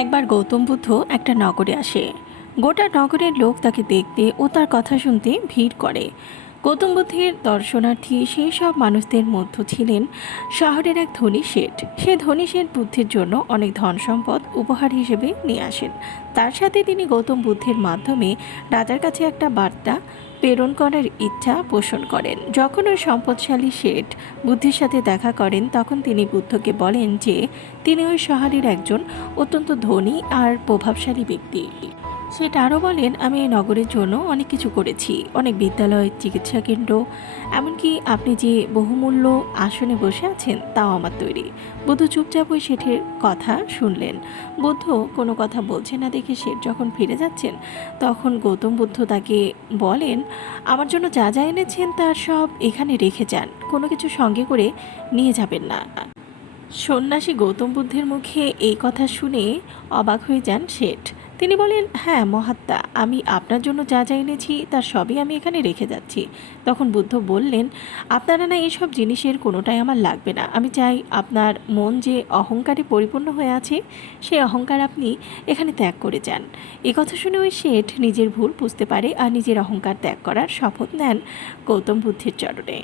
একবার গৌতম বুদ্ধ একটা নগরে আসে। গোটা নগরের লোক তাকে দেখতে ও তার কথা শুনতে ভিড় করে। গৌতম বুদ্ধের দর্শনার্থী সেই সব মানুষদের মধ্য ছিলেন শহরের এক ধনী শেঠ। সে ধনী শেঠ বুদ্ধের জন্য অনেক ধন সম্পদ উপহার হিসেবে নিয়ে আসেন। তার সাথে তিনি গৌতম বুদ্ধের মাধ্যমে রাজার কাছে একটা বার্তা প্রেরণ করার ইচ্ছা পোষণ করেন। যখন ওই সম্পদশালী শেঠ বুদ্ধির সাথে দেখা করেন, তখন তিনি বুদ্ধকে বলেন যে, তিনি ওই শহরের একজন অত্যন্ত ধনী আর প্রভাবশালী ব্যক্তি। সেটা আরও বলেন, আমি এই নগরের জন্য অনেক কিছু করেছি। অনেক বিদ্যালয়, চিকিৎসা কেন্দ্র, এমনকি আপনি যে বহুমূল্য আসনে বসে আছেন, তাও আমার তৈরি। বুদ্ধ চুপচাপ ওই শেঠের কথা শুনলেন। বুদ্ধ কোনো কথা বলছে না দেখে শেঠ যখন ফিরে যাচ্ছেন, তখন গৌতম বুদ্ধ তাকে বলেন আমার জন্য যা যা এনেছেন তার সব এখানে রেখে যান। কোনো কিছু সঙ্গে করে নিয়ে যাবেন না। সন্ন্যাসী গৌতম বুদ্ধের মুখে এই কথা শুনে অবাক হয়ে যান শেঠ। তিনি বলেন হ্যাঁ মহাত্মা, আমি আপনার জন্য যা যা এনেছি তার সবই আমি এখানে রেখে যাচ্ছি। তখন বুদ্ধ বললেন, আপনারা না এসব জিনিসের কোনোটাই আমার লাগবে না। আমি চাই আপনার মন যে অহংকারে পরিপূর্ণ হয়ে আছে সেই অহংকার আপনি এখানে ত্যাগ করে যান। এ কথা শুনে ওই শেঠ নিজের ভুল বুঝতে পারে আর নিজের অহংকার ত্যাগ করার শপথ নেন গৌতম বুদ্ধের চরণে।